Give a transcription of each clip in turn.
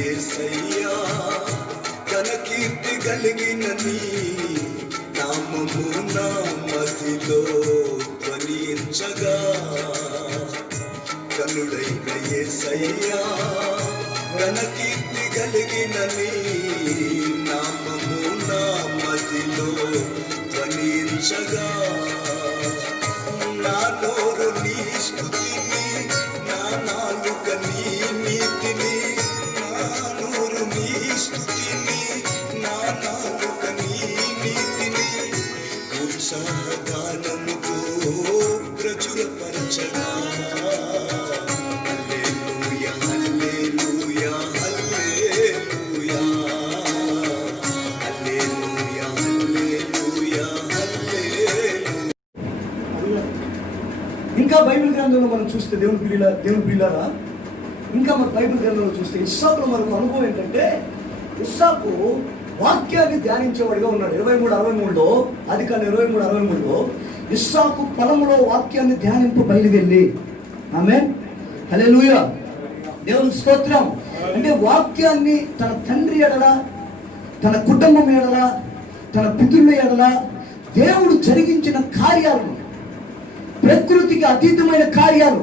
యేసయ్యా ఘనకీర్తి కలిగిన నీ నామము నా మదిలో ధ్వనించగా కనుడైన యేసయ్యా ఘనకీర్తి కలిగిన నీ నామము నా మదిలో ధ్వనించగా నా నోరు నీ స్తుతిని నా నాలుక నీ నీతిని నా నోరు నీ స్తుతిని నా నాలుక నీ నీతిని ఉత్సాహగానముతో ప్రచురపరచగా హల్లెలూయా హల్లెలూయా హల్లెలూయా హల్లెలూయా హల్లెలూయా హల్లెలూయా. ఇంకా బైబిల్ గ్రంథంలో మనం చూస్తే దేవుని పిల్లరా ఇంకా మన బైబిల్ గ్రంథంలో చూస్తే ఇస్సాకులో మనకు అనుభవం ఏంటంటే ఇస్సాకు వాక్యాన్ని ధ్యానించేవాడిగా ఉన్నాడు. 23:63లో ఆదికాండం 23:63లో ఇస్సాకు పొలంలో వాక్యాన్ని ధ్యానింపు బయలువెళ్ళి ఆమేన్ హల్లెలూయా దేవుని స్తోత్రం. అంటే వాక్యాన్ని తన తండ్రి ఎడల, తన కుటుంబం ఎడల, తన పితరుల ఎడల దేవుడు జరిగించిన కార్యాలను, ప్రకృతికి అతీతమైన కార్యాలు,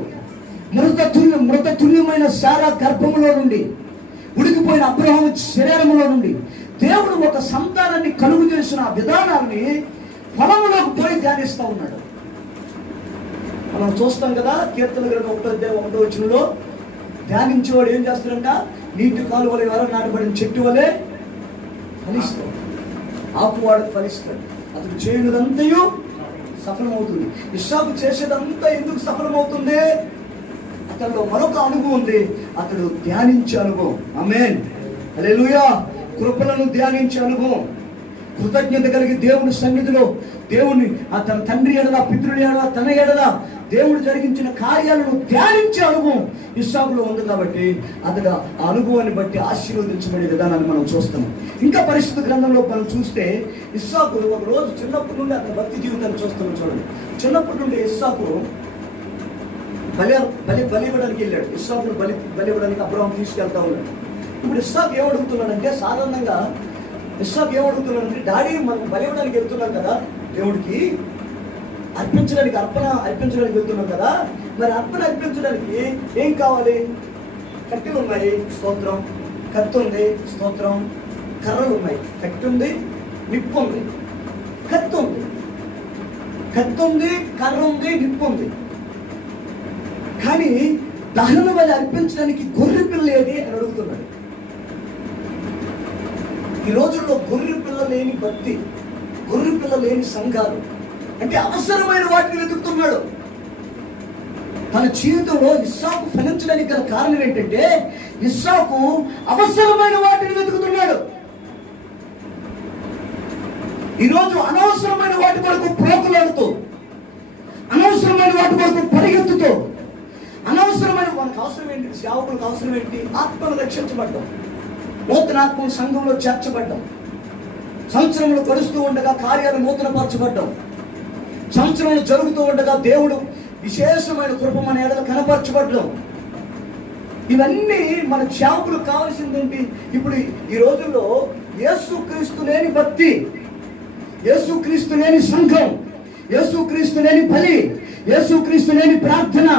మృత తుల్యమైన శారా గర్భములో నుండి, ఉడికిపోయిన అబ్రహాము శరీరములో నుండి దేవుడు ఒక సంతానాన్ని కలుగు చేసిన విధానాన్ని పొలంలోకి పోయి ధ్యానిస్తూ ఉన్నాడు. మనం చూస్తాం కదా, కీర్తన గ్రంథం 1:1 ధ్యానించేవాడు ఏం చేస్తాడంట, నీటి కాలువల వల్ల నాటబడిన చెట్టు వలె ఫలిస్తాడు, ఆకువాడు ఫలిస్తాడు, అతడు చేయనిదంతయు సఫలమవుతుంది. ఇస్సాకు చేసేదంతా ఎందుకు సఫలమవుతుంది? అతనిలో మరొక అనుభవం ఉంది, అతడు ధ్యానించే అనుభవం. ఆమేన్ హల్లెలూయా. కృపలను ధ్యానించే అనుభవం, కృతజ్ఞత కలిగి దేవుని సన్నిధిలో దేవుని తన తండ్రి ఎడల, పితృడి ఎడల, తన ఎడల దేవుడు జరిగించిన కార్యాలను ధ్యానించే అనుభవం ఇస్సాకులో ఉంది. కాబట్టి అతడు ఆ అనుభవాన్ని బట్టి ఆశీర్వదించబడే విధానాన్ని మనం చూస్తాము. ఇంకా పరిశుద్ధ గ్రంథంలో మనం చూస్తే ఇస్సాకు ఒక రోజు చిన్నప్పటి నుండి అతని భక్తి జీవితాన్ని చూస్తాము. చూడండి, చిన్నప్పటి నుండి ఇస్సాకు బలి ఇవ్వడానికి వెళ్ళాడు. ఇస్సాకును బలి ఇవ్వడానికి అబ్రహాం తీసుకెళ్తా ఉన్నాడు. ఇప్పుడు ఇస్సాకు ఏమడుగుతున్నాడంటే, సాధారణంగా ఇస్సాకు ఏమడుగుతున్నాడంటే, డాడీ మనం బలి ఇవ్వడానికి వెళ్తున్నాం కదా, దేవుడికి అర్పణ అర్పించడానికి వెళ్తున్నాం కదా, మరి అర్పణ అర్పించడానికి ఏం కావాలి? కట్టెలు ఉన్నాయి, స్తోత్రం. కత్తి ఉంది, స్తోత్రం. కర్రలు ఉన్నాయి, కత్తి ఉంది, నిప్పు ఉంది. కత్తి ఉంది, కర్ర ఉంది, నిప్పు ఉంది. కానీ దహన బలి అర్పించడానికి గొర్రె పిల్ల ఏది అని అడుగుతున్నాడు. ఈ రోజుల్లో గొర్రె పిల్ల లేని భక్తి, గొర్రె పిల్ల లేని సంఘాలు, అంటే అవసరమైన వాటిని వెతుకుతున్నాడు. తన జీవితంలో ఇస్సాకు ఫలించడానికి గల కారణం ఏంటంటే, ఇస్సాకు అవసరమైన వాటిని వెతుకుతున్నాడు. ఈరోజు అనవసరమైన వాటి కొరకు ప్రోకులాడుతూ, అనవసరమైన వాటి కొరకు పరిగెత్తుతూ, అనవసరమైన మనకు అవసరం ఏంటి? సేవకులకు అవసరం ఏంటి? ఆత్మను రక్షించబడ్డం, నూతనాత్మ సంఘంలో చేర్చబడ్డం, సంవత్సరంలో గడుస్తూ ఉండగా కార్యాలు నూతనపరచబడ్డం, సంవత్సరంలో జరుగుతూ ఉండగా దేవుడు విశేషమైన కృప మన ఎడల కనపరచబడ్డం. ఇవన్నీ మన సేవకులకు కావాల్సింది ఏంటి? ఇప్పుడు ఈ రోజుల్లో యేసుక్రీస్తు లేని భక్తి, యేసుక్రీస్తు లేని సంఘం, యేసుక్రీస్తు లేని బలి, యేసుక్రీస్తు లేని ప్రార్థన,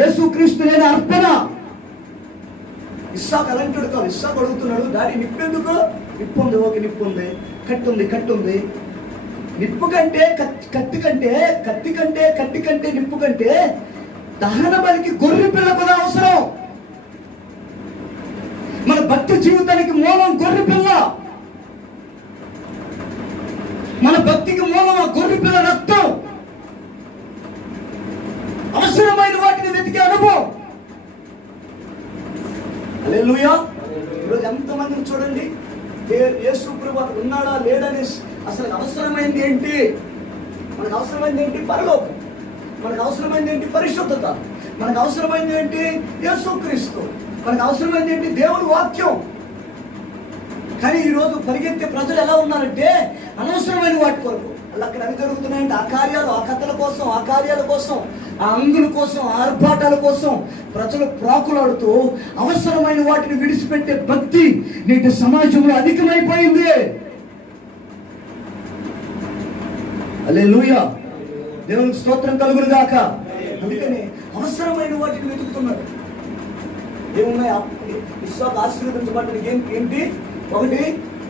యేసుక్రీస్తు లేని అర్పణ. ఇస్సాకు అలాంటి కాదు. ఇస్సాకు అడుగుతున్నాడు, డాడీ నిప్పెందుకు? నిప్పు ఉంది, ఓకే నిప్పు ఉంది. కట్టి ఉంది. నిప్పు కంటే కత్తి కంటే నిప్పు కంటే దహన బలికి గొర్రె పిల్ల కూడా అవసరం. మన భక్తి జీవితానికి మూలం గొర్రె పిల్ల, మన భక్తికి మూలం ఆ గొర్రె పిల్ల రక్తం. అవసరమైన వాటిని వెతికే అనుభవం. హల్లెలూయా. ఈరోజు ఎంతమందిని చూడండి, యేసు ప్రభువు ఉన్నాడా లేడని అసలు అవసరమైంది ఏంటి? మనకు అవసరమైంది ఏంటి? పరలోకం. మనకు అవసరమైంది ఏంటి? పరిశుద్ధత. మనకు అవసరమైంది ఏంటి? యేసుక్రీస్తు. మనకు అవసరమైంది ఏంటి? దేవుని వాక్యం. కానీ ఈరోజు పరిగెత్తే ప్రజలు ఎలా ఉన్నారంటే అనవసరమైన వాటి కొరకు అక్కడ అవి జరుగుతున్నాయంటే ఆ కార్యాలు, ఆ కథల కోసం, ఆ కార్యాల కోసం ఆ అంగుల కోసం, ఆర్భాటాల కోసం ప్రజలు ప్రాకులాడుతూ అవసరమైన వాటిని విడిచిపెట్టే భక్తి నేటి సమాజంలో అధికమైపోయింది. హల్లెలూయా, దేవునికి స్తోత్రం కలుగును గాక. అందుకని అవసరమైన వాటిని వెతుకుతున్నాడు. ఏమున్నాయి? ఇస్సాకు ఆశీర్వదించబడ్డ ఏంటి? ఒకటి,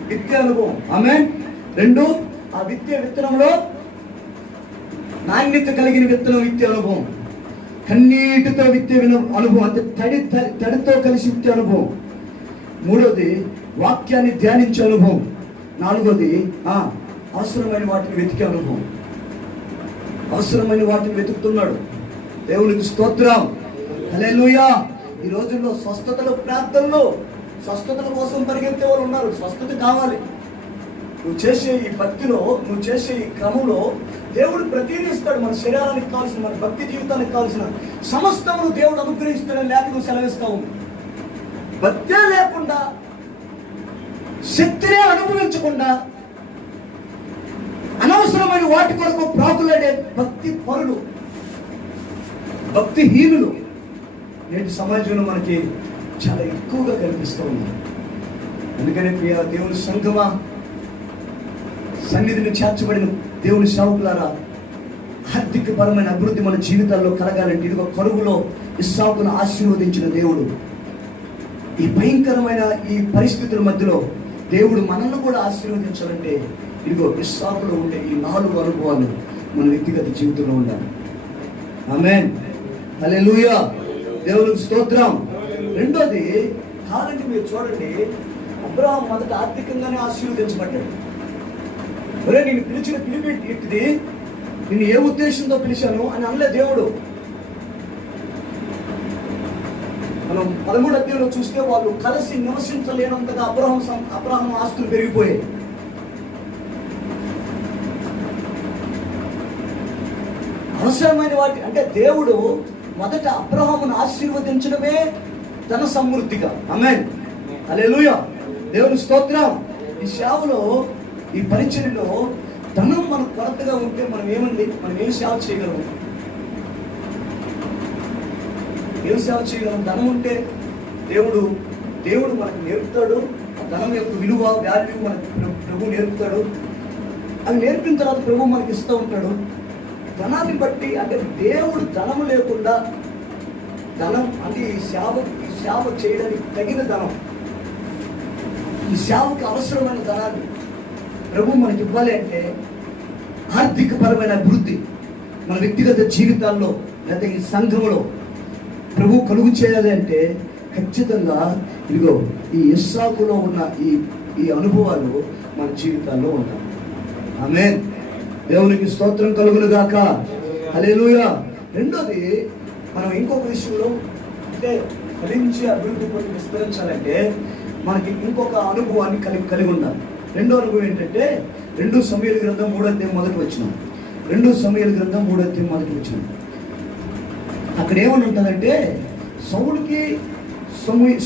విత్తే అనుభవం. ఆమేన్. రెండు, ఆ విత్తనంలో నాణ్యత కలిగిన విత్తే అనుభవం. కన్నీటితో విత్తే అనుభవం, అంటే తడితో కలిసి విత్తే అనుభవం. మూడోది, వాక్యాన్ని ధ్యానించే అనుభవం. నాలుగోది, అవసరమైన వాటిని వెతికే అనుభవం. అవసరమైన వాటిని వెతుకుతున్నాడు. దేవునికి స్తోత్రం. హల్లెలూయా. ఈ రోజుల్లో స్వస్థతలు, ప్రార్థనలు, స్వస్థతల కోసం పరిగెత్తే వాళ్ళు ఉన్నారు. స్వస్థత కావాలి. నువ్వు చేసే ఈ భక్తిలో, నువ్వు చేసే ఈ క్రమంలో దేవుడు ప్రతిదీ ఇస్తాడు. మన శరీరానికి కావాల్సిన, మన భక్తి జీవితానికి కావాల్సిన సమస్తమును దేవుడు అనుగ్రహిస్తాడని లేక నువ్వు సెలవిస్తావు. భక్తే లేకుండా, శక్తినే అనుభవించకుండా అనవసరమైన వాటి కొరకు ప్రాకులాడే భక్తి పరులు, భక్తిహీనులు నేటి సమాజంలో మనకి చాలా ఎక్కువగా కనిపిస్తూ ఉన్నారు. అందుకనే ప్రియ దేవుని సంఘమా, సన్నిధిని చేర్చబడిన దేవుని సేవకులారా, ఆర్థికపరమైన అభివృద్ధి మన జీవితాల్లో కలగాలంటే ఇదిగో కరువులో ఇస్సాకును ఆశీర్వదించిన దేవుడు ఈ భయంకరమైన ఈ పరిస్థితుల మధ్యలో దేవుడు మనల్ని కూడా ఆశీర్వదించాలంటే ఇదిగో ఇస్సాకులో ఉండే ఈ 4 అనుభవాలు మన వ్యక్తిగత జీవితంలో ఉండాలి. ఆమేన్. హల్లెలూయా. దేవునికి స్తోత్రం. రెండోది, కాదండి, మీరు చూడండి, అబ్రహాం మొదట ఆర్థికంగానే ఆశీర్వదించబడ్డాడు. ఒరే, నేను పిలిచిన పిలిపి ఇది, నిన్ను ఏ ఉద్దేశంతో పిలిచాను అని అనలే దేవుడు. మనం 13వ అధ్యాయంలో చూస్తే వాళ్ళు కలిసి నివసించలేనంతగా అబ్రహాం ఆస్తులు పెరిగిపోయాయి. అవసరమైన వాటి అంటే దేవుడు మొదట అబ్రహామును ఆశీర్వదించడమే ధన సమృద్ధిగా. ఆమేన్. హల్లెలూయా. దేవుని స్తోత్రం. ఈ సేవలో, ఈ పరిచర్యలో ధనం మనకు కొరతగా ఉంటే మనం ఏం సేవ చేయగలం? ఏం సేవ చేయగలం? ధనం ఉంటే దేవుడు మనకు నేర్పుతాడు. ధనం యొక్క విలువ, వాల్యూ మనకు ప్రభు నేర్పుతాడు. అది నేర్పిన తర్వాత ప్రభు మనకి ఇస్తూ ఉంటాడు. ధనాన్ని బట్టి, అంటే దేవుడు ధనం లేకుండా, ధనం అంటే ఈ సేవ చేయడానికి తగిన ధనం, ఈ సేవకు అవసరమైన ధనాన్ని ప్రభు మనకి ఇవ్వాలి అంటే ఆర్థికపరమైన అభివృద్ధి మన వ్యక్తిగత జీవితాల్లో లేదా ఈ సంఘంలో ప్రభు కలుగు చేయాలి అంటే ఖచ్చితంగా ఇదిగో ఈ ఇస్సాకులో ఉన్న ఈ అనుభవాలు మన జీవితాల్లో ఉంటాయి. ఆమేన్. దేవునికి స్తోత్రం కలుగును గాక. హల్లెలూయా. రెండోది, మనం ఇంకొక విషయంలో అంటే ఫలించి అభివృద్ధి పొంది విస్తరించాలంటే మనకి ఇంకొక అనుభవాన్ని కలిగి ఉండాలి. రెండో అనుభవం ఏంటంటే 2 సమూయేలు గ్రంథం 3వ అధ్యాయం మొదటి వచనం. 2 సమూయేలు గ్రంథం 3వ అధ్యాయం మొదటి వచనం. అక్కడ ఏమని ఉంటుందంటే,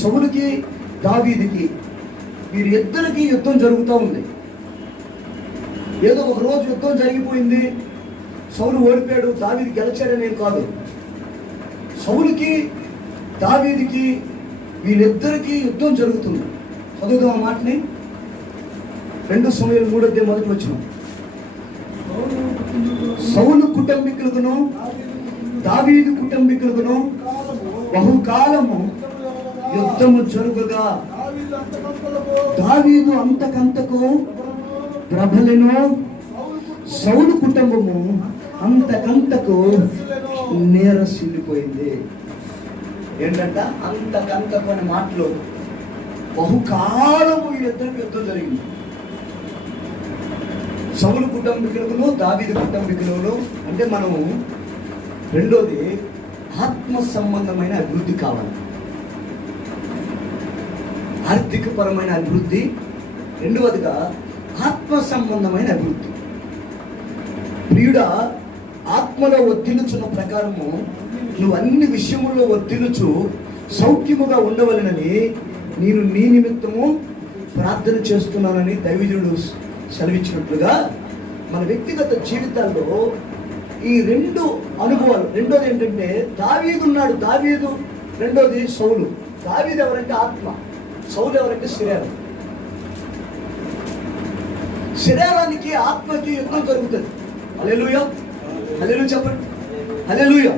సౌలుకి దావీదుకి వీరిద్దరికి యుద్ధం జరుగుతూ ఉంది. ఏదో ఒక రోజు యుద్ధం జరిగిపోయింది, సౌలు ఓడిపోయాడు, దావీదు గెలిచాడనే కాదు. సౌలుకి దావీదుకి వీళ్ళిద్దరికీ యుద్ధం జరుగుతుంది. చదువుదాం ఆ మాటని. 2 సమూయేలు 3వ అధ్యాయం మొదటి వచనం. సౌలు కుటుంబీకులకును దావీదు కుటుంబీకులకును బహుకాలము యుద్ధము జరుగుగా దావీదు అంతకంతకు ప్రబలెను, సౌలు కుటుంబము అంతకంతకు నీరసిల్లిపోయింది. ఏంటంట? అంతకంతకు అనే మాటలు బహుకాలము వీళ్ళిద్దరికి యుద్ధం జరిగింది. సౌలు కుటుంబీకులను దావీదు కుటుంబీకులను అంటే మనము రెండోది ఆత్మ సంబంధమైన అభివృద్ధి కావాలి. ఆర్థికపరమైన అభివృద్ధి, రెండవదిగా ఆత్మ సంబంధమైన అభివృద్ధి. ప్రియుడా, ఆత్మలో వర్ధిల్లుచున్న ప్రకారము నువ్వు అన్ని విషయముల్లో వర్ధిల్లుచు సౌఖ్యముగా ఉండవలెనని నేను నీ నిమిత్తము ప్రార్థన చేస్తున్నానని దైవజనుడు సెలవిచ్చినట్లుగా మన వ్యక్తిగత జీవితాల్లో ఈ 2 అనుభవాలు. రెండోది ఏంటంటే దావీదు ఉన్నాడు. దావీదు రెండోది సౌలు. దావీదు ఎవరంటే ఆత్మ, సౌలు ఎవరంటే శరీరం. శరీరానికి ఆత్మకి యుద్ధం జరుగుతుంది. హల్లెలూయా, హల్లెలూయా చెప్పండి, హల్లెలూయా.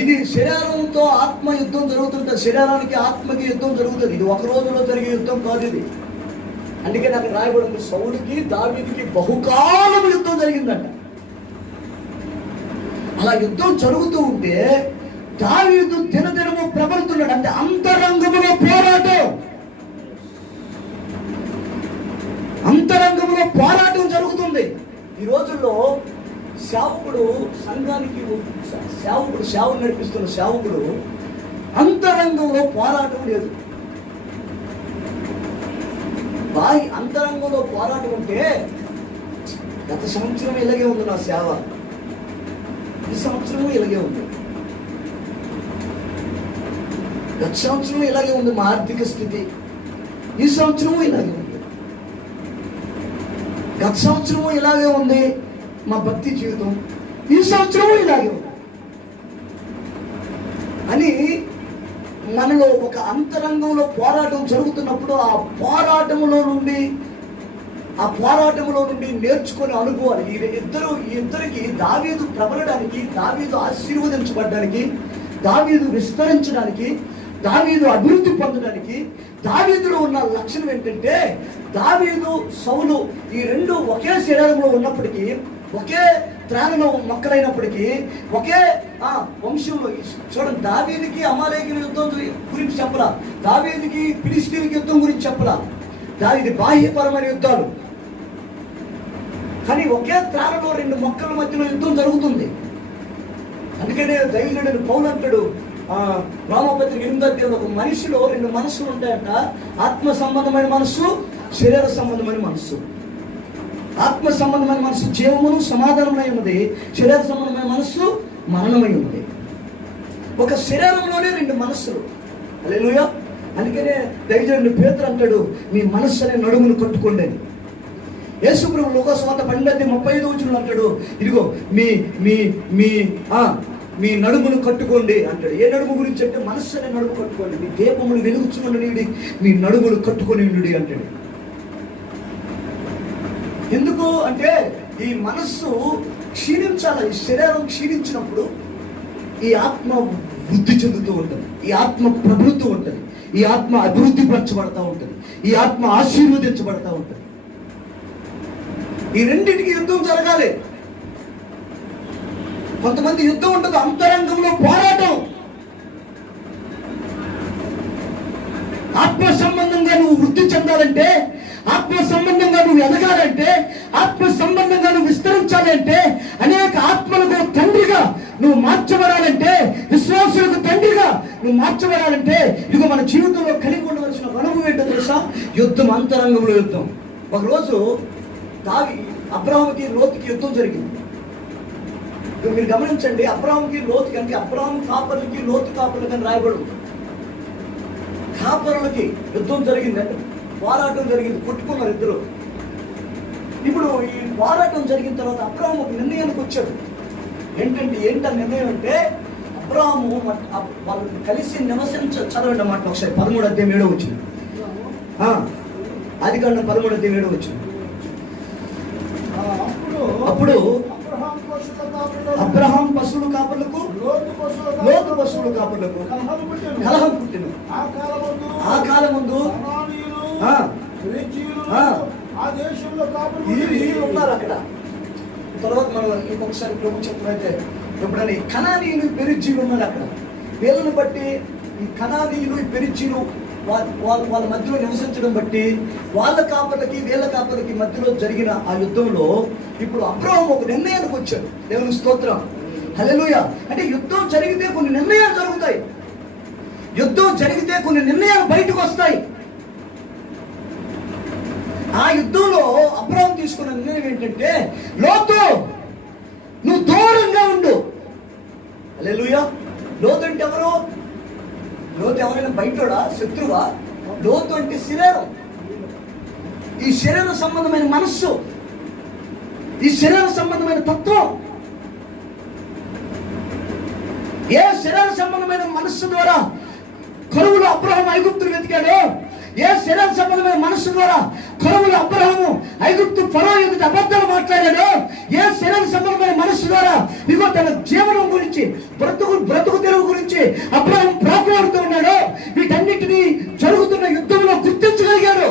ఇది శరీరంతో ఆత్మ యుద్ధం జరుగుతుంటుంది. శరీరానికి ఆత్మకి యుద్ధం జరుగుతుంది. ఇది ఒక రోజులో జరిగే యుద్ధం కాదు ఇది. అందుకే నాకు రాయబడింది, సౌలుకి దావీదుకి బహుకాలం యుద్ధం జరిగిందంట. అలా యుద్ధం జరుగుతూ ఉంటే దావీదు దినదినము ప్రబలుతున్నాడు. అంటే అంతరంగములో పోరాటం, అంతరంగంలో పోరాటం జరుగుతుంది. ఈ రోజుల్లో సేవకుడు సంఘానికి సేవకుడు నడిపిస్తున్న సేవకుడు అంతరంగంలో పోరాటం లేదు. అంతరంగంలో పోరాటం ఉంటే గత సంవత్సరం ఇలాగే ఉంది నా సేవ, ఈ సంవత్సరం ఇలాగే ఉంది, గత సంవత్సరం ఇలాగే ఉంది మా ఆర్థిక స్థితి, ఈ సంవత్సరము ఇలాగే ఉంది, గత సంవత్సరము ఇలాగే ఉంది మా భక్తి జీవితం, ఈ సంవత్సరము ఇలాగే ఉంది అని మనలో ఒక అంతరంగంలో పోరాటం జరుగుతున్నప్పుడు ఆ పోరాటంలో నుండి నేర్చుకునే అనుభవాలు ఇద్దరికి దావీదు ప్రబలడానికి, దావీదు ఆశీర్వదించబడడానికి, దావీదు విస్తరించడానికి, దావీదు అభివృద్ధి పొందడానికి దావీదులో ఉన్న లక్షణం ఏంటంటే, దావీదు సౌలు ఈ రెండు ఒకే శరీరంలో ఉన్నప్పటికీ, ఒకే త్రాణలో మొక్కలైనప్పటికీ, ఒకే వంశంలో. చూడండి, దావీదుకి అమాలేకీయుల యుద్ధం గురించి చెప్పలా, దావీదుకి ఫిలిష్తీయుల యుద్ధం గురించి చెప్పలా. దావీదు బాహ్యపరమైన యుద్ధాలు, కానీ ఒకే త్రాణలో రెండు మొక్కల మధ్యలో యుద్ధం జరుగుతుంది. అందుకనే దైవజనుడైన పౌలు అంటాడు రోమపత్రిక 8వ అధ్యాయంలో, ఒక మనిషిలో రెండు మనస్సులు ఉంటాయంట. ఆత్మ సంబంధమైన మనస్సు, శరీర సంబంధమైన మనస్సు. ఆత్మ సంబంధమైన మనస్సు జీవమును సమాధానమై ఉన్నది, శరీర సంబంధమైన మనస్సు మరణమై ఉన్నది. ఒక శరీరంలోనే రెండు మనస్సులు. హల్లెలూయా. అందుకనే దైవజనుడు పేతురు అంటాడు, మీ మనస్సు అనే నడుమును కట్టుకోండి అని. యేసు ప్రభువు లోకసువార్త 12:35 అంటాడు, ఇదిగో మీ మీ మీ మీ నడుమును కట్టుకోండి అంటాడు. ఏ నడుము గురించి అంటే, మనస్సు అనే నడుము కట్టుకోండి, మీ దీపములు వెలుగుచుండనిడి మీ నడుములు కట్టుకొని ఉండు అంటాడు. ఎందుకు అంటే, ఈ మనస్సు క్షీణించాలి. ఈ శరీరం క్షీణించినప్పుడు ఈ ఆత్మ వృద్ధి చెందుతూ ఉంటుంది, ఈ ఆత్మ ప్రబలుతూ ఉంటుంది, ఈ ఆత్మ అభివృద్ధి పరచబడతా ఉంటుంది, ఈ ఆత్మ ఆశీర్వదించబడతా ఉంటుంది. ఈ రెండింటికి యుద్ధం జరగాలి. కొంతమంది యుద్ధం ఉండదు, అంతరంగంలో పోరాటం. ఆత్మ సంబంధంగా నువ్వు వృద్ధి చెందాలంటే, ఆత్మ సంబంధంగా నువ్వు ఎదగాలంటే, ఆత్మ సంబంధంగా నువ్వు విస్తరించాలంటే, అనేక ఆత్మలకు తండ్రిగా నువ్వు మార్చబడాలంటే, విశ్వాసులకు తండ్రిగా నువ్వు మార్చబడాలంటే, ఇదిగో మన జీవితంలో కలిగి ఉండవలసిన అనుభవం ఏంటో తెలుసా? యుద్ధం, అంతరంగంలో యుద్ధం. ఒకరోజు అబ్రాహాముకి లోతుకి యుద్ధం జరిగింది. మీరు గమనించండి, అబ్రాహాముకి లోతుకి, అంటే అబ్రాహాము కాపర్లకి లోతు కాపర్లకి అని రాయబడు. కాపరులకి యుద్ధం జరిగింది, అంటే పోరాటం జరిగింది, కొట్టుకున్నారు ఇద్దరు. ఇప్పుడు ఈ పోరాటం జరిగిన తర్వాత అబ్రాహాము ఒక నిర్ణయానికి వచ్చాడు. ఏంటా నిర్ణయం అంటే, అబ్రాహాము వాళ్ళు కలిసి చదవండి అన్నమాట ఒకసారి. 13వ అధ్యాయం 7వ వచనం. ఆదికాండం 13వ అధ్యాయం 7వ వచనం. అప్పుడు అబ్రహాం పశువుల కాపర్లకు, లోతు పశువుల కాపర్లకు కలహం పుట్టిన. ఆ కాలమందు ఉన్నారు అక్కడ. తర్వాత మనం ఇంకొకసారి ప్రభు చెప్పినైతే, ఎప్పుడైనా కనానీయులు పెరిజీలు ఉన్నారు అక్కడ. వీళ్ళని బట్టి ఈ కనానీయులు ఈ పెరిజీలు వాళ్ళ మధ్యలో నివసించడం బట్టి వాళ్ళ కాపర్లకి వీళ్ళ కాపర్లకి మధ్యలో జరిగిన ఆ యుద్ధంలో ఇప్పుడు అబ్రహాము ఒక నిర్ణయానికి వచ్చాడు. దేవుని స్తోత్రం, హల్లెలూయా. అంటే యుద్ధం జరిగితే కొన్ని నిర్ణయాలు జరుగుతాయి, యుద్ధం జరిగితే కొన్ని నిర్ణయాలు బయటకు వస్తాయి. ఆ యుద్ధంలో అబ్రహాము తీసుకున్న నిర్ణయం ఏంటంటే, లోతు నువ్వు దూరంగా ఉండు. హల్లెలూయా. లోతు అంటే ఎవరు? లోతు ఎవరైనా బయటోడా, శత్రువా? లోతు అంటే శరీరం, ఈ శరీర సంబంధమైన మనస్సు, ఈ శరీర సంబంధమైన తత్వం. ఏ శరీర సంబంధమైన మనస్సు ద్వారా కరువులో అబ్రహాము ఐగుప్తును వెతికాడో, ఏ శరీర సంబంధమైన మనస్సు ద్వారా కరువులో అబ్రహాము ఐగుప్తు ఫరో ఎదుట అబద్ధాలు మాట్లాడాడో, ఏ శరీర సంబంధమైన మనస్సు ద్వారా ఇగో తన జీవనం గురించి బ్రతుకు తెరువు గురించి అబ్రహాం ప్రాకులాడుతూ ఉన్నాడో, వీటన్నిటినీ జరుగుతున్న యుద్ధంలో గుర్తించగలిగాడు.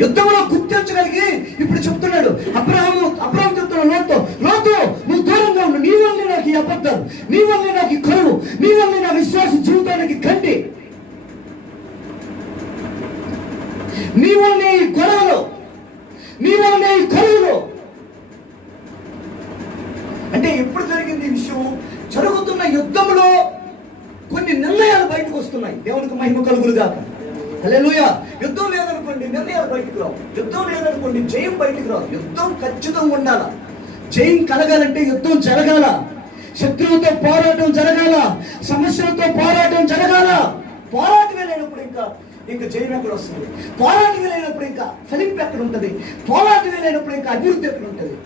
యుద్ధంలో గుర్తించగలిగి ఇప్పుడు చెప్తున్నాడు అబ్రహాం చెప్తున్నాడు లోతు నువ్వు దూరంగా ఉండు, నీ వల్లే నాకు ఈ అబద్ధాలు, నీ వల్లే నాకు ఈ కరువు, నీ వల్లే నా విశ్వాస జీవితానికి కండి, నీ వల్లే ఈ గొడవలు, నీ వల్లే ఈ కరువులు. అంటే ఎప్పుడు జరిగింది ఈ విషయం? జరుగుతున్న యుద్ధంలో కొన్ని నిర్ణయాలు బయటకు వస్తున్నాయి. దేవునికి మహిమ కలుగులు గాక. హల్లెలూయా. యుద్ధం లేదనుకోండి నిర్ణయాలు బయటకు రావు, యుద్ధం లేదనుకోండి జయం బయటకు రావు. యుద్ధం ఖచ్చితంగా ఉండాల. జయం కలగాలంటే యుద్ధం జరగాల, శత్రువుతో పోరాటం జరగాల, సమస్యలతో పోరాటం జరగాల. పోరాటం లేనప్పుడు ఇంకా జయం ఎక్కడ వస్తుంది? పోరాటం లేనప్పుడు ఇంకా ఫలింపు ఎక్కడ ఉంటుంది? పోరాటం లేనప్పుడు ఇంకా అభివృద్ధి ఎక్కడ ఉంటుంది?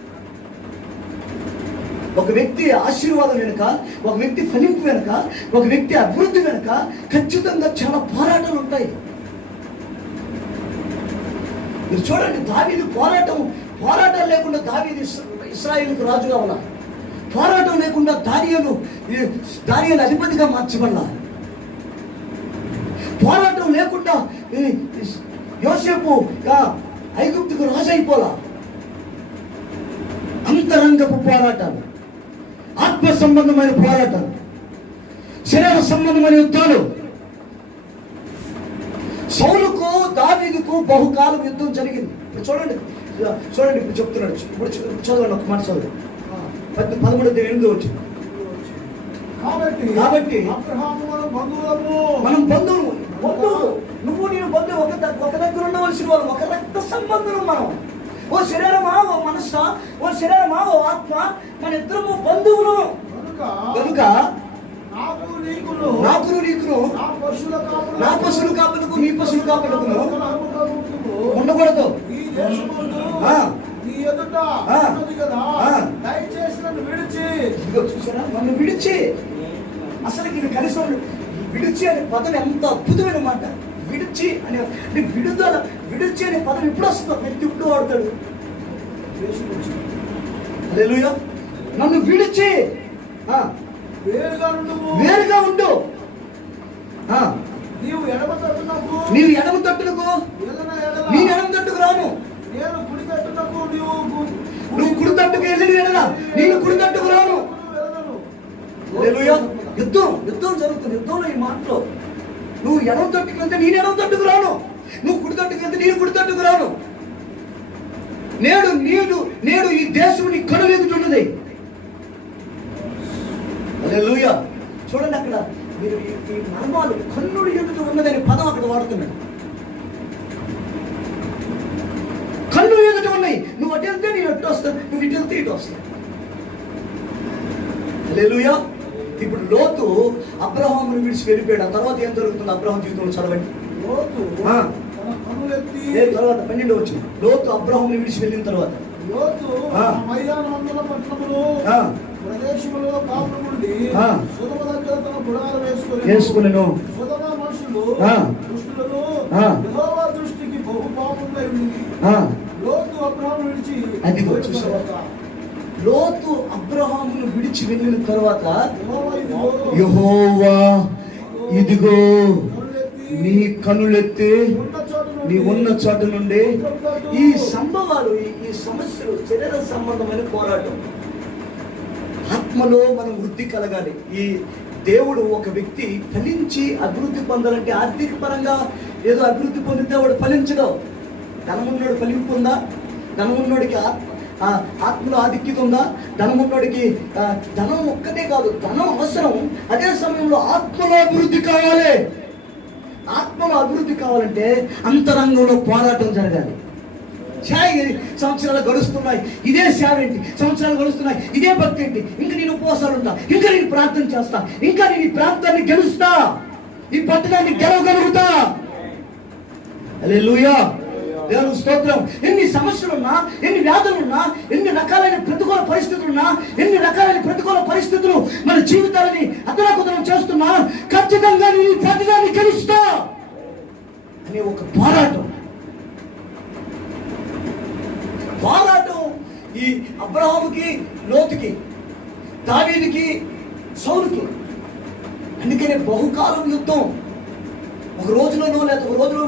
ఒక వ్యక్తి ఆశీర్వాదం వెనుక, ఒక వ్యక్తి ఫలింపు వెనుక, ఒక వ్యక్తి అభివృద్ధి వెనుక ఖచ్చితంగా చాలా పోరాటాలు ఉంటాయి. మీరు చూడండి, దావీదు పోరాటం లేకుండా దావీదు ఇశ్రాయేలుకు రాజుగా ఉన్నా, పోరాటం లేకుండా దానియేలు అధిపతిగా మార్చబడ్డా, పోరాటం లేకుండా యోసేపు ఐగుప్తుకు రాజు అయిపోలా. అంతరంగపు పోరాటాలు, ఆత్మ సంబంధమైన పోరాటాలు, శరీర సంబంధమైన యుద్ధాలు. సౌలుకు దావీదుకు బహుకాలం యుద్ధం జరిగింది. చూడండి ఇప్పుడు చెప్తున్నాడు. ఇప్పుడు చదవండి, ఒక మాట చదువు. 13:8 వచ్చింది. కాబట్టి మనం బంధువులు, నువ్వు నేను బంధువు, ఒక దగ్గర ఉండవలసిన వాళ్ళు, ఒక రక్త సంబంధం మనం. ఓ శరీరమా, ఓ మనస్సా, ఓ శరీరమా, ఓ ఆత్మ, మన ఇద్దరము బంధువులు. కనుక నాకు నీకును, నా పశువుల కాపులకు నీ పశువుల కాపులకు ఉండకూడదు. చూసారా, నన్ను విడిచి, అసలు ఇది కలిసి విడిచి అనే పదం ఎంత అద్భుతమైన మాట. విడిచి అనే విడుదల, విడిచి అనే పదం ఎప్పుడు వస్తుందో వ్యక్తి ఇప్పుడు వాడతాడు. హల్లెలూయా. నన్ను విడిచి వేరుగా ఉండు. నీవు ఎడమ తట్టునకు నేను ఎడమ తట్టుకు రాను. నువ్వు కుడి తట్టుకు వెళ్ళి నేను కుడి తట్టుకు రాను. హల్లెలూయా. యుద్ధం జరుగుతుంది. యుద్ధంలో ఈ మాటలో నువ్వు ఎడమ తట్టుకు వెళ్తే నేను ఎడమ తట్టుకు రాను, నువ్వు కుడి తట్టుకు వెళ్తే నేను కుడి తట్టుకు రాను. నేడు ఈ దేశం నీ కనులు ఎదుగుతున్నది. హల్లెలూయా. చూడండి, అక్కడ మీరు ఈ మర్మాలు కన్నుడు ఎదుట ఉన్నదనే పదం అక్కడ వాడుతున్నాడు. కన్ను ఎదుట ఉన్నాయి. నువ్వు అటు వెళ్తే నేను అటు వస్తాను, నువ్వు ఇటు వెళ్తే ఇటు వస్తాను. హల్లెలూయా. ఇప్పుడు లోతు అబ్రహామును విడిచి వెళ్ళిపోయాడు. ఆ తర్వాత ఏం జరుగుతుంది అబ్రహాం జీవితంలో? చదవండి. తర్వాత 12 వచ్చింది. లోతు అబ్రహామును విడిచి వెళ్ళిన తర్వాత వేసుకునేను. లోతు అబ్రహామును విడిచి వెళ్ళిన తర్వాత యెహోవా ఇదిగో నీ కనులెత్తి నీ ఉన్న చోట నుండి. ఈ సంభవాలు, ఈ సమస్యలు శరీర సంబంధమైన పోరాటం. ఆత్మలో మనం వృద్ధి కలగాలి. ఈ దేవుడు ఒక వ్యక్తి ఫలించి అభివృద్ధి పొందాలంటే ఆర్థిక పరంగా ఏదో అభివృద్ధి పొందితే వాడు ఫలించడు. ధనమున్నోడు ఫలింపు ఉందా? ధనమున్నోడికి ఆత్మలో ఆధిక్యత ఉందా? ధనమున్నోడికి ధనం ఒక్కటే కాదు, ధనం అవసరం. అదే సమయంలో ఆత్మలో అభివృద్ధి కావాలి. ఆత్మలో అభివృద్ధి కావాలంటే అంతరంగంలో పోరాటం జరగాలి. సంవత్సరాలు గడుస్తున్నాయి, ఇదే సేవ ఏంటి? సంవత్సరాలు గడుస్తున్నాయి, ఇదే భక్తి ఏంటి? ఇంకా నేను ఉపవాసాలు ఉంటా, ఇంకా నేను ప్రార్థన చేస్తా, ఇంకా నేను ఈ ప్రాంతాన్ని గెలుస్తా, ఈ పట్టణాన్ని గెలవగలుగుతా. హల్లెలూయా. దేవుని స్తోత్రం. ఎన్ని సమస్యలున్నా, ఎన్ని వ్యాధులున్నా, ఎన్ని రకాలైన ప్రతికూల పరిస్థితులు చేస్తున్నా, ఎన్ని రకాలైన ప్రతికూల పరిస్థితులు మన జీవితాలని అతలాకుతలం చేస్తున్నా, ఖచ్చితంగా నీ ప్రతిదాన్ని గెలుస్తా అనే ఒక పోరాటం. ఈ అబ్రహాముకి, లోతుకి, దావీదుకి, సౌలుకి. అందుకనే బహుకాలం యుద్ధం. ఒక రోజులోనో లేదా ఒక రోజులో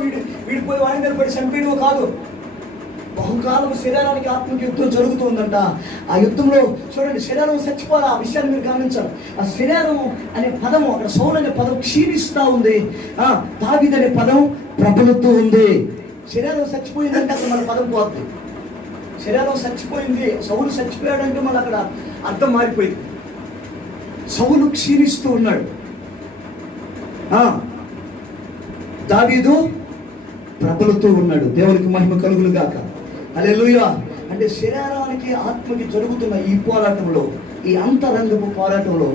వీడిపోయి వాడి మీద పడి చంపేయడమో కాదు. బహుకాలం శరీరానికి ఆత్మకి యుద్ధం జరుగుతుందంట. ఆ యుద్ధంలో చూడండి, శరీరం చచ్చిపోవాలి. ఆ విషయాన్ని మీరు గమనించాలి. ఆ శరీరం అనే పదము, అక్కడ సౌలు అనే పదం క్షీణిస్తూ ఉంది, దావీదు అనే పదం ప్రబలుతూ ఉంది. శరీరం చచ్చిపోయిందంటే అక్కడ మన పదం పోతుంది. శరీరం చచ్చిపోయింది, సౌలు చచ్చిపోయాడంటే మళ్ళీ అక్కడ అర్థం మారిపోయింది. సౌలు క్షీణిస్తూ ఉన్నాడు, దావీదు ప్రబలుతూ ఉన్నాడు. దేవునికి మహిమ కలుగును గాక. హల్లెలూయా. అంటే శరీరానికి ఆత్మకి జరుగుతున్న ఈ పోరాటంలో, ఈ అంతరంగపు పోరాటంలో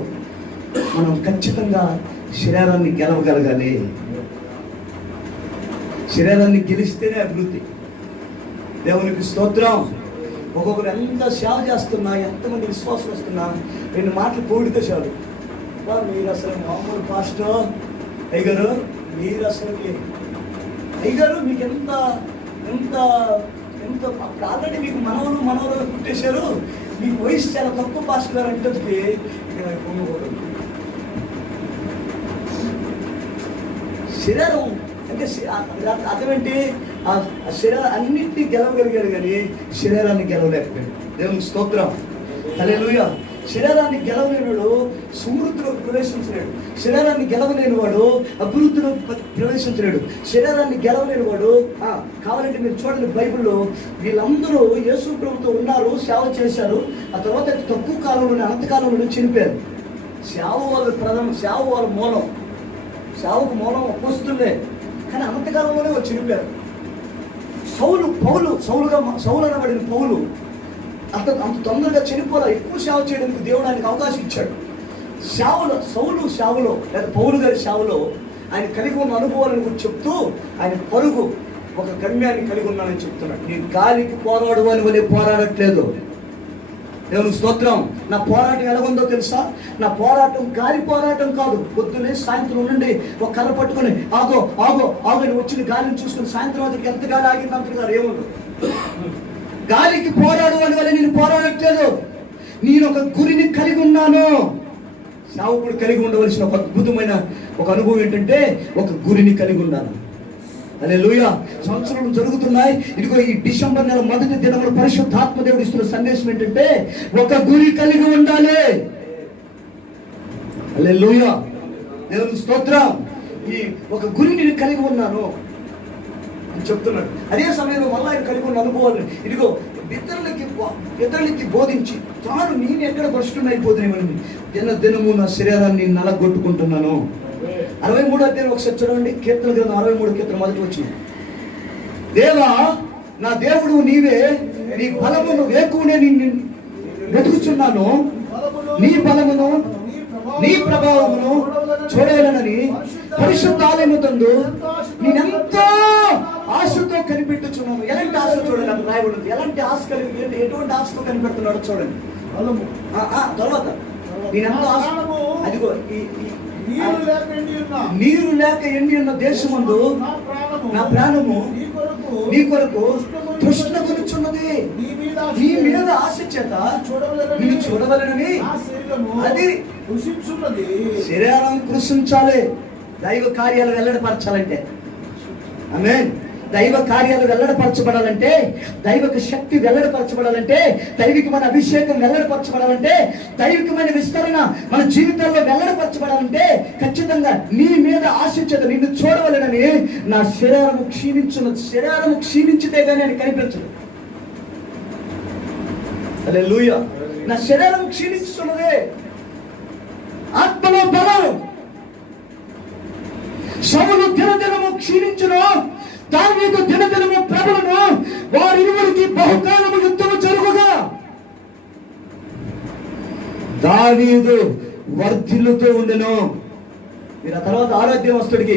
మనం ఖచ్చితంగా శరీరాన్ని గెలవగలగాలి. శరీరాన్ని గెలిస్తేనే అభివృద్ధి. దేవునికి స్తోత్రం. ఒక్కొక్కరు ఎంత సేవ చేస్తున్నా, ఎంతమంది విశ్వాసం వస్తున్నా, 2 మాటలు కూడితే చాలు, మీరు అసలు మామూలు పాస్టర్ అయ్యగారు, మీరు అసలు అయ్యగారు మీకు ఎంత ఎంత ఎంత ఆల్రెడీ మీకు మనవలు పుట్టేశారు, మీకు వయసు చాలా తక్కువ పాస్టర్ గారు అంటే శరీరం అంటే అదేంటి, ఆ శరీరం అన్నింటినీ గెలవగలిగాడు కానీ శరీరాన్ని గెలవలేకపోయాడు. దేవునికి స్తోత్రం. హల్లెలూయా. శరీరాన్ని గెలవలేనివాడు సమృద్ధిలో ప్రవేశించలేడు. శరీరాన్ని గెలవలేనివాడు అభివృద్ధిలో ప్రవేశించలేడు. శరీరాన్ని గెలవలేనివాడు కావాలంటే మీరు చూడండి, బైబిల్లో వీళ్ళందరూ యేసు ప్రభుతో ఉన్నారు, సేవ చేశారు. ఆ తర్వాత తక్కువ కాలంలోనే, అనంతకాలంలోనే చనిపోయారు. సేవ వాళ్ళ ప్రధానం, సేవ వాళ్ళ మూలం, సేవకు మూలం అపోస్తులే, కానీ అనంతకాలంలోనే వాళ్ళు చనిపోయారు. సౌలు అనబడిన పౌలు అంత తొందరగా చనిపోలా. ఎక్కువ సేవ చేయడానికి దేవుడు ఆయనకు అవకాశం ఇచ్చాడు. సేవలో లేదా పౌలు గారి సేవలో ఆయన కలిగి ఉన్న అనుభవాలను గురించి చెప్తూ ఆయన పరుగు ఒక గమ్యాన్ని కలిగి ఉన్నానని చెప్తున్నాడు. నేను గాలికి పోరాడు అని వలె పోరాడట్లేదు. దేవుని స్తోత్రం. నా పోరాటం ఎలాగుందో తెలుసా? నా పోరాటం గాలి పోరాటం కాదు. పొద్దున్నే సాయంత్రం నుండి ఒక కర్ర పట్టుకుని ఆగో అని వచ్చిన గాలిని చూసుకుని సాయంత్రం అతనికి ఎంత గాలి ఆగింది అంతగా ఏముండదు. గాలికి పోరాడు అని వల్ల నేను పోరాడట్లేదు. నేను ఒక గురిని కలిగి ఉన్నాను. సేవకుడు కలిగి ఉండవలసిన ఒక అద్భుతమైన ఒక అనుభవం ఏంటంటే ఒక గురిని కలిగి ఉన్నాను. హల్లెలూయా. సంవత్సరాలు జరుగుతున్నాయి. ఇదిగో ఈ డిసెంబర్ నెల మొదటి దినములు పరిశుద్ధాత్మ దేవుడు ఇస్తున్న సందేశం ఏంటంటే ఒక గురి కలిగి ఉండాలి. హల్లెలూయా. దేవుని స్తోత్రం. ఈ ఒక గురి నేను కలిగి ఉన్నాను అని చెప్తున్నాడు. అదే సమయంలో మళ్ళీ ఆయన కలిగి ఉన్న అనుభవాలు, ఇదిగో ఇతరులకి బోధించి నేను ఎక్కడ భ్రష్టుని అయిపోతున్నామని దినము నా శరీరాన్ని నలగొట్టుకుంటున్నాను. 63వ అధ్యాయం ఒకసారి చూడండి. కీర్తన గ్రంథం 63 కీర్తన మొదటి వచ్చింది. దేవా నా దేవుడు నీవే, నీ బలమును వేకునే నిన్ను వెతుకుచున్నాను. నీ బలమును నీ ప్రభావమును చూడాలనని పరిశుద్ధాలయముతందు నేనెంతో ఆశతో కనిపెట్టుచున్నాను. ఎలాంటి ఆశ చూడాలి రాయబడింది. ఎలాంటి ఆశ కలిగి, ఎటువంటి ఆశతో కనిపెడుతున్నాడో చూడండి. తర్వాత నేనెంతో ఆశ, అదిగో నీరు లేక ఎండి ఉన్న దేశమందు నా ప్రాణము నీ కొరకు తృష్ణ కొనుచున్నది. నీ మీద ఆశ చేత నిన్ను చూడవలెనని అది శరీరం కృషించాలి. దైవ కార్యాలు వెల్లడిపరచాలంటే, ఆమేన్. దైవ కార్యాలు వెల్లడిపరచబడాలంటే, దైవిక శక్తి వెల్లడిపరచబడాలంటే, దైవికమైన అభిషేకం వెల్లడిపరచబడాలంటే, దైవికమైన విస్తరణ మన జీవితాల్లో వెల్లడిపరచబడాలంటే ఖచ్చితంగా నీ మీద ఆశించదు. నిన్ను చూడవలెనని నా శరీరము క్షీణించున్నది. శరీరము క్షీణించితే కానీ అని కనిపించదు. హల్లెలూయా. నా శరీరం క్షీణిస్తున్నదే, ఆత్మలో బలం. సౌలు దినదినము క్షీణించును, దావీదు దినదినము ప్రబలును. వారిరువురికి బహుకాలము యుద్ధము జరుగుగా దావీదు వర్ధిల్లుతూ ఉండెను. మీరు ఆ తర్వాత ఆరోగ్యవస్తుడికి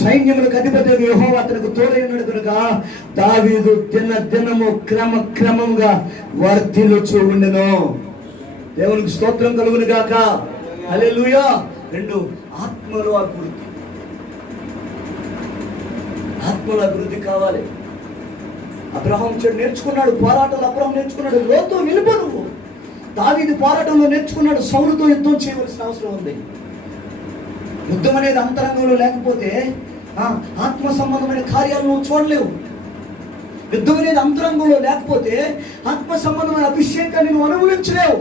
సైన్యములకు అధిపతి యెహోవా అతనికి తోడై ఉన్నాడు కనుక దావీదు దినము క్రమంగా వర్ధిల్లుచూ ఉండెను. దేవునికి స్తోత్రం కలుగును గాక. హల్లెలూయా. 2, ఆత్మలో అభివృద్ధి. ఆత్మలో అభివృద్ధి కావాలి. అబ్రహాం నేర్చుకున్నాడు పోరాటాలు. అబ్రహాం నేర్చుకున్నాడు. లోతు నిలుపు నువ్వు. దావీదు పోరాటంలో నేర్చుకున్నాడు. సౌలుతో యుద్ధం చేయవలసిన అవసరం ఉంది. యుద్ధం అనేది అంతరంగంలో లేకపోతే ఆత్మ సంబంధమైన కార్యాలను నువ్వు చూడలేవు. యుద్ధం అనేది అంతరంగంలో లేకపోతే ఆత్మ సంబంధమైన అభిషేకాన్ని నువ్వు అనుభవించలేవు.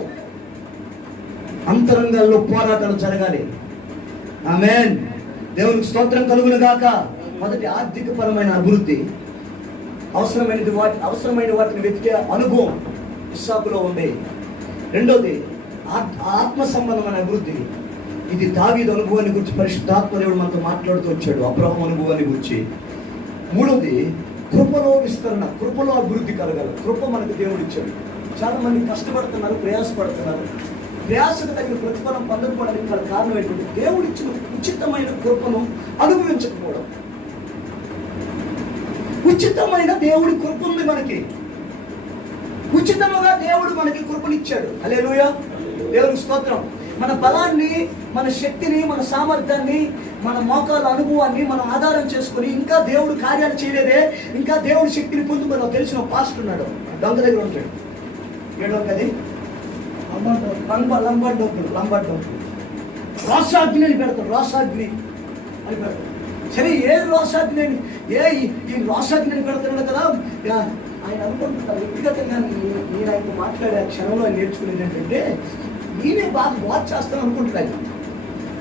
అంతరంగాల్లో పోరాటాలు జరగాలి. ఆమేన్. దేవునికి స్తోత్రం కలుగును గాక. మొదటి ఆర్థిక పరమైన అభివృద్ధి. అవసరమైన వాటిని వెతికే అనుభవం ఇస్సాకులో ఉంది. రెండోది ఆత్మ సంబంధమైన అభివృద్ధి. ఇది దావీదు అనుభవాన్ని గురించి పరిశుద్ధాత్మ దేవుడు మనతో మాట్లాడుతూ వచ్చాడు, అబ్రహాము అనుభవాన్ని గురించి. మూడోది కృపలో విస్తరణ. కృపలో అభివృద్ధి కలగాలి. కృప మనకు దేవుడు ఇచ్చాడు. చాలా మంది కష్టపడుతున్నారు, ప్రయాసపడుతున్నారు. ప్రయాసకు తగిన ప్రతిఫలం పొందకపోవడానికి గల కారణం ఏంటంటే దేవుడు ఇచ్చిన ఉచితమైన కృపను అనుభవించకపోవడం. ఉచితమైన దేవుడి కృప ఉంది మనకి. ఉచితముగా దేవుడు మనకి కృపనిచ్చాడు. హల్లెలూయా. దేవునికి స్తోత్రం. మన బలాన్ని, మన శక్తిని, మన సామర్థ్యాన్ని, మన మోకాల అనుభవాన్ని మనం ఆధారం చేసుకొని ఇంకా దేవుడు కార్యాలు చేయలేదే, ఇంకా దేవుడి శక్తిని పొందుకొని తెలిసిన పాస్టర్ ఉన్నాడు, దొంగ దగ్గర ఉంటాడు. ఏడో కది లంబాడ్ డొంకులు రోషాగ్ని అని పెడతాడు. రోషాగ్ని అని పెడతాడు. సరే, ఏ రోషాగ్ని అని ఈ రోషాగ్ని అని పెడుతున్నాడు కదా. ఆయన అనుకుంటున్నారు వ్యక్తిగతంగా నేను ఆయనకు మాట్లాడే క్షణంలో ఆయన నేర్చుకునేది ఏంటంటే, నేనే బాగా వాచ్ చేస్తాను అనుకుంటున్నాను.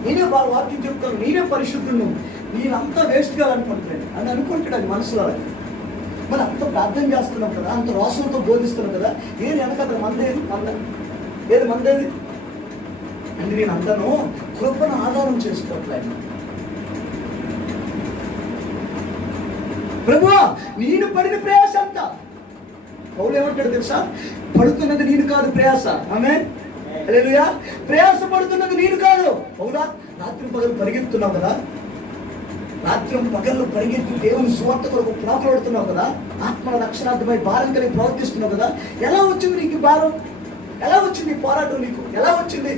నేనే బాగా వాక్యం చెప్తాను, నేనే పరిశుద్ధుడు, నేనంతా వేస్ట్ కావాలనుకుంటున్నాను అని అనుకుంటాడు అది మనసులో. మరి అంత ప్రార్థన చేస్తున్నాం కదా, అంత రోషంతో బోధిస్తున్నాం కదా, ఏది వెనక మందేది మందేది అంటే నేను అందను కృపను ఆధారం చేసుకోవట్లేదు. ప్రభువా, నేను పడిన ప్రయాస అంతా. పౌలు ఏమంటాడు తెలుసా? పడుతున్నది నేను కాదు ప్రయాస. ఆమేన్. హల్లెలూయా. ప్రయాస పడుతున్నది నేను కాదు. పౌలా, రాత్రి పగలు పరిగెత్తున్నావు కదా, రాత్రి పగళ్ళు పరిగెత్తి దేవుని సువార్త కొరకు పోరాడుతున్నావు కదా, ఆత్మల రక్షణార్థమై భారం కలిగి ప్రవర్తిస్తున్నావు కదా. ఎలా వచ్చింది నీకు భారం? ఎలా వచ్చింది పోరాటం నీకు? ఎలా వచ్చింది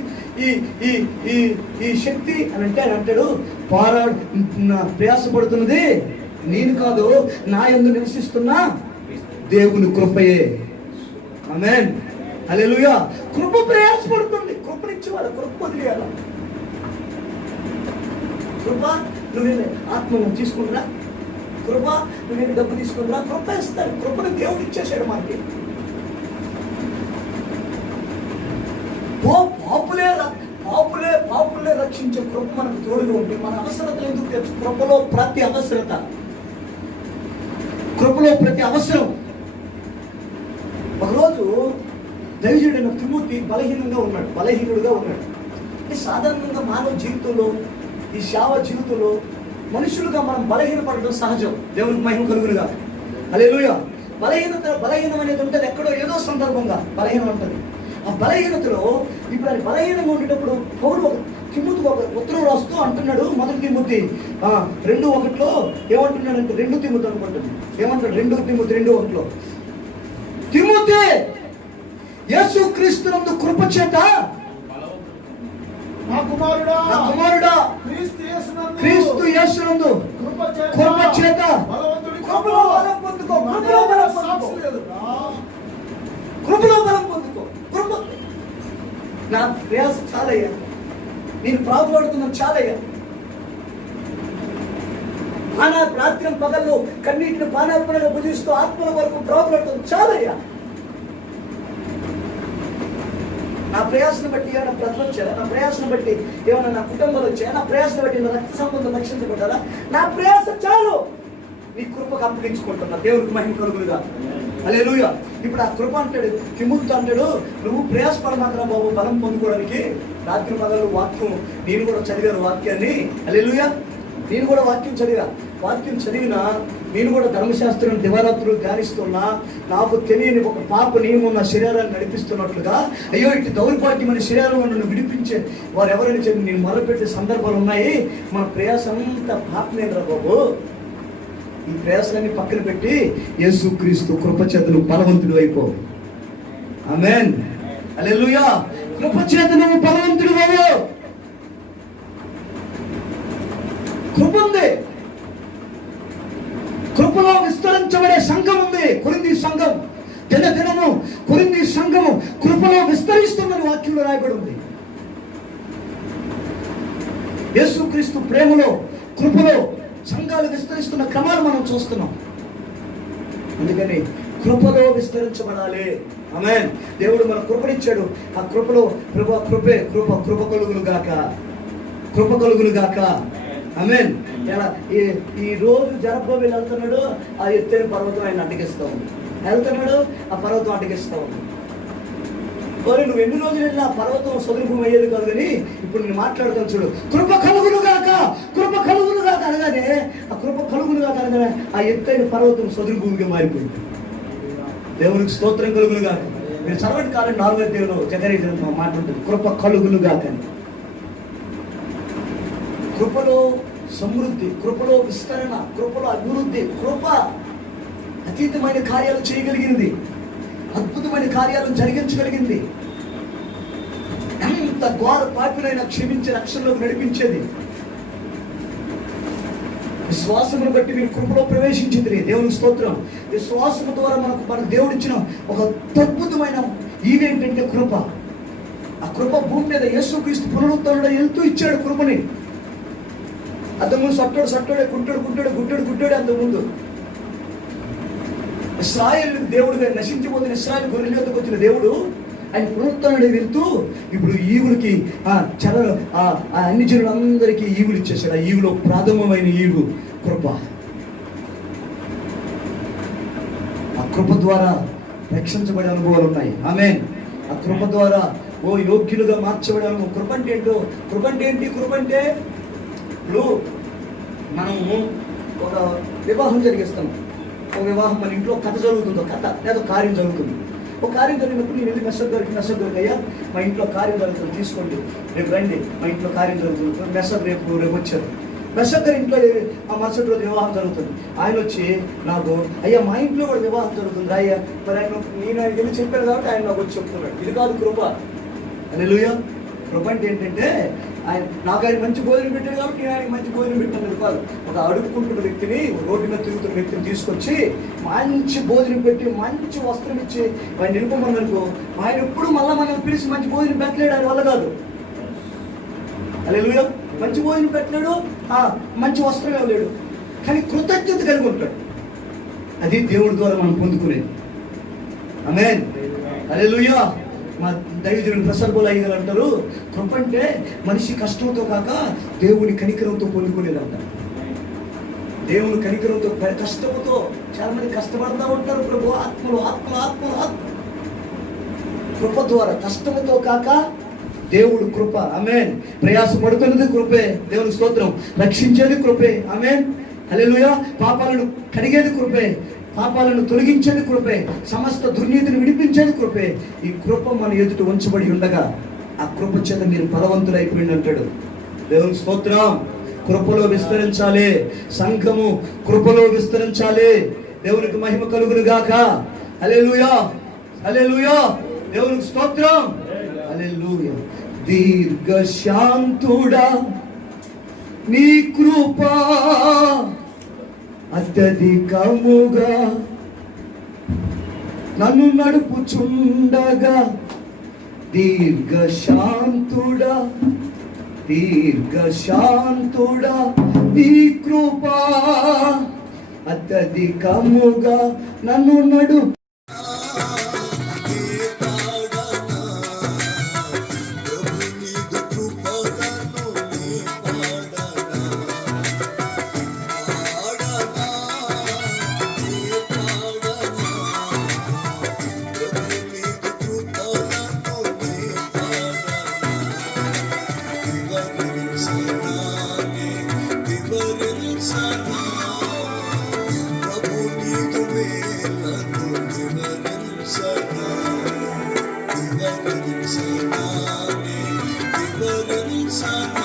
ఈ ఈ ఈ ఈ శక్తి అని అంటే ఆయన అంటాడు, ప్రయాసపడుతున్నది నేను కాదు, నా యందు నివసిస్తున్నా దేవుని కృపయే. ఆమేన్. హల్లెలూయా. కృప ప్రయాసపడుతుంది. కృపనిచ్చేవాళ్ళ కృప వదిలేయాల. కృప నువ్వే ఆత్మ తీసుకుంటున్నా, కృప నువ్వే డబ్బు తీసుకుంటున్నా, కృప ఇస్తాడు. కృపను దేవుడు ఇచ్చేసాడు మనకి. పాపులే రక్షించే కృప మనకు తోడుగా ఉంటే మన అవసరతలు ఎందుకు తెలుసు? కృపలో ప్రతి అవసరం. ఒకరోజు దైవజనుడైన తిమోతి బలహీనుడుగా ఉన్నాడు. అంటే సాధారణంగా మానవ జీవితంలో, ఈ సేవ జీవితంలో మనుషులుగా మనం బలహీనపడడం సహజం. దేవునికి మహిమ కలుగునుగా. హల్లెలూయా. బలహీనం అనేది ఉంటుంది, ఎక్కడో ఏదో సందర్భంగా బలహీనం ఉంటుంది. ఆ బలహీనతలో ఇప్పుడు ఆయన బలహీనంగా ఉండేటప్పుడు పౌలు తిమోతికి ఒక ఉత్తరం రాస్తూ అంటున్నాడు. మొదటి తిమోతి 2:1 ఏమంటున్నాడంటే, 2 తిమోతి అనుకుంటుంది, ఏమంటాడు? 2 తిమోతి 2:1 తిమోతి, యేసుక్రీస్తునందు కృప చేత నా కుమారుడా క్రీస్తు యేసునందు కృప చేత కృపలో బలం పొందుకో. కృప. నా ప్రయాస చాలయ్యా, నేను ప్రాపడుతున్నాను చాలయ్యా. రాత్రి పగల్లో కన్నీటిని పానార్పణగా భుజిస్తూ ఆత్మల వరకు ప్రాపడుతుంది చాలయ్యా. నా ప్రయాసను బట్టి ఏమైనా ప్రజలు వచ్చారా? నా ప్రయాసను బట్టి ఏమైనా నా కుటుంబాలు వచ్చాయా? నా ప్రయాసను బట్టి నా రక్త సంబంధం రక్షించబడ్డారా? నా ప్రయాస చాలు, నీ కృపకు అప్పగించుకుంటున్నా. దేవుడికి మహిమ కలుగునుగా. హల్లెలూయా. ఇప్పుడు ఆ కృప అంటాడు, తిమోతితో అంటాడు, నువ్వు ప్రయాసపడమాత్రం బాబు బలం పొందుకోవడానికి. రాత్రి పగలు వాక్యం నేను కూడా చదివాను వాక్యాన్ని. హల్లెలూయా. నేను కూడా వాక్యం చదివినా నేను కూడా ధర్మశాస్త్రం దివారాత్రులు ధ్యానిస్తున్నా. నాకు తెలియని ఒక పాప నియమం నా శరీరాన్ని నడిపిస్తున్నట్లుగా, అయ్యో ఇటు దౌర్భాగ్యమైన శరీరంలో నన్ను విడిపించే వారు ఎవరైనా చెప్పి నేను మొదలుపెట్టే సందర్భాలు ఉన్నాయి. మన ప్రయాస అంతా పాపమేంద్రా బాబు. ఈ ప్రయాసాన్ని పక్కన పెట్టి యేసుక్రీస్తు కృపచేతను బలవంతుడు అయిపో. ఆమేన్. హల్లెలూయా. కృప చేత నువ్వు బలవంతుడు బాబు. కృప ఉంది, కృపలో విస్తరించబడే సంఘం ఉంది. కొరింథీ సంఘం దినదినము కొరింథీ సంఘము కృపలో విస్తరిస్తుందని వాక్యంలో రాయబడి ఉంది. యేసుక్రీస్తు ప్రేమలో కృపలో సంఘాలు విస్తరిస్తున్న క్రమాలు మనం చూస్తున్నాం. అందుకని కృపలో విస్తరించబడాలి. ఆమేన్. దేవుడు మన కృపనిచ్చాడు. ఆ కృపలో కృప కలుగును గాక, కృప కలుగును గాక. ఆమేన్. ఎలా ఈ రోజు జరపబోయి వెళ్తున్నాడు, ఆ ఎత్తైన పర్వతం ఆయన అడ్డగిస్తా ఉంది. వెళ్తున్నాడు, ఆ పర్వతం అడ్డగిస్తా ఉంది. నువ్వు ఎన్ని రోజులు వెళ్ళినా పర్వతం సదురుభూమి అయ్యేది కాదు. కానీ ఇప్పుడు నేను మాట్లాడుతాను చూడు. కృప కలుగును గాక, కృప కలుగును గాక అనగానే, ఆ కృప కలుగును గాక అనగానే ఆ ఎత్తైన పర్వతం సదురుభూమిగా మారిపోయింది. దేవునికి స్తోత్రం కలుగును గాక. మీరు చదవటి కాలం 4వ అధ్యాయంలో జకరియా గ్రంథం మాట్లాడుతుంది కృప కలుగును గాక అని. కృపలో సమృద్ధి, కృపలో విస్తరణ, కృపలో అభివృద్ధి. కృప అతీతమైన కార్యాలు చేయగలిగింది, అద్భుతమైన కార్యాలను జరిగించగలిగింది. ఎంత ఘోర పాపినైనా క్షమించి రక్షణలోకి నడిపించేది. విశ్వాసమును బట్టి మీరు కృపలో ప్రవేశించింది. దేవునికి స్తోత్రం. విశ్వాసము ద్వారా మన దేవుడు ఇచ్చిన ఒక అద్భుతమైన ఈవెంట్ అంటే కృప. ఆ కృప భూమి మీద యేసుక్రీస్తు పునరుద్ధరణలో వెళ్తూ ఇచ్చాడు కృపని. అంతకుముందు సట్టోడే గుట్టోడే అంతకుముందు ఇశ్రాయేలు దేవుడుగా నశించిపోతున్న ఇశ్రాయేలు గొర్రెల యొద్దకు వచ్చిన దేవుడు ఆయన పునరుద్ధరణలో వెళ్తూ ఇప్పుడు ఈవులకి అన్ని జనులందరికీ ఈవులు ఇచ్చేసాడు. ఆ ఈవులో ప్రాథమమైన ఈవు కృప. ఆ కృప ద్వారా రక్షించబడే అనుభవాలు ఉన్నాయి. ఆమేన్. ఆ కృప ద్వారా యోగ్యులుగా మార్చబడే అనుభవం. కృప అంటే ఏంటో, కృప అంటే ఏంటి? కృప అంటే ఇప్పుడు మనము ఒక వివాహం జరిగిస్తాం. ఒక వివాహం మన ఇంట్లో కథ జరుగుతుందో, కథ లేదా కార్యం జరుగుతుంది. ఒక కార్యం జరిగినప్పుడు నేను వెళ్ళి మెసేజ్ దొరికి అయ్యా మా ఇంట్లో కార్యం జరుగుతుంది, తీసుకోండి, రేపు రండి, మా ఇంట్లో కార్యం జరుగుతుంది. మెసేజ్ రేపు వచ్చారు. మెసేజ్ గారి ఇంట్లో ఆ మరుసటి రోజు వివాహం జరుగుతుంది. ఆయన వచ్చి నాకు అయ్యా మా ఇంట్లో కూడా వివాహం జరుగుతుంది అయ్యా, మరి ఆయన నేను ఆయనకి వెళ్ళి చెప్పాను కాబట్టి ఆయన నాకు వచ్చి చెప్తున్నాడు. ఇది కాదు కృప. హల్లెలూయా. కృప అంటే ఏంటంటే నాకు ఆయన మంచి భోజనం పెట్టాడు కాబట్టి నేను ఆయనకి మంచి భోజనం పెట్టాను కాదు. ఒక అడుగుకుంటున్న వ్యక్తిని, రోడ్డు మీద తిరుగుతున్న వ్యక్తిని తీసుకొచ్చి మంచి భోజనం పెట్టి మంచి వస్త్రం ఇచ్చి ఆయన నిలుపమనుకో, ఆయన ఎప్పుడు మళ్ళీ మనం పిలిచి మంచి భోజనం పెట్టలేడు, ఆయన వల్ల కాదు. హల్లెలూయా. మంచి భోజనం పెట్టలేడు, మంచి వస్త్రం ఇవ్వలేడు, కానీ కృతజ్ఞత కలిగి ఉంటాడు. అది దేవుడి ద్వారా మనం పొందుకునేది. ఆమేన్. హల్లెలూయా. మా దైవజనుడు ప్రసర్బోలు అయ్యగారు అంటారు, కృప అంటే మనిషి కష్టంతో కాక దేవుని కనికరంతో పొందుకునేదంట. దేవుని కనికరంతో, కష్టంతో చాలా మంది కష్టపడతా ఉంటారు. ప్రభు ఆత్మలు కృప ద్వారా, కష్టంతో కాక దేవుడు కృప. ఆమేన్. ప్రయాసపడుతున్నది కృపే. దేవుని స్తోత్రం. రక్షించేది కృపే. ఆమేన్. హల్లెలూయా. పాపాలను కడిగేది కృపే, పాపాలను తొలగించేది కృపే, సమస్త దుర్నీతిని విడిపించేది కృపే. ఈ కృప మన ఎదుట ఉంచబడి ఉండగా ఆ కృప చేత మీరు బలవంతులైపోయింది అంటాడు. దేవుని స్తోత్రం. కృపలో విస్తరించాలి, సంఘము కృపలో విస్తరించాలి. దేవునికి మహిమ కలుగును గాక. హల్లెలూయా, హల్లెలూయా. దేవునికి స్తోత్రం. హల్లెలూయా. దీర్ఘశాంతుడా నీ కృపా అత్యధికముగా నన్ను నడుపుచుండగా, దీర్ఘశాంతుడా నీ కృపా అత్యధికముగా నన్ను నడుపు. Sana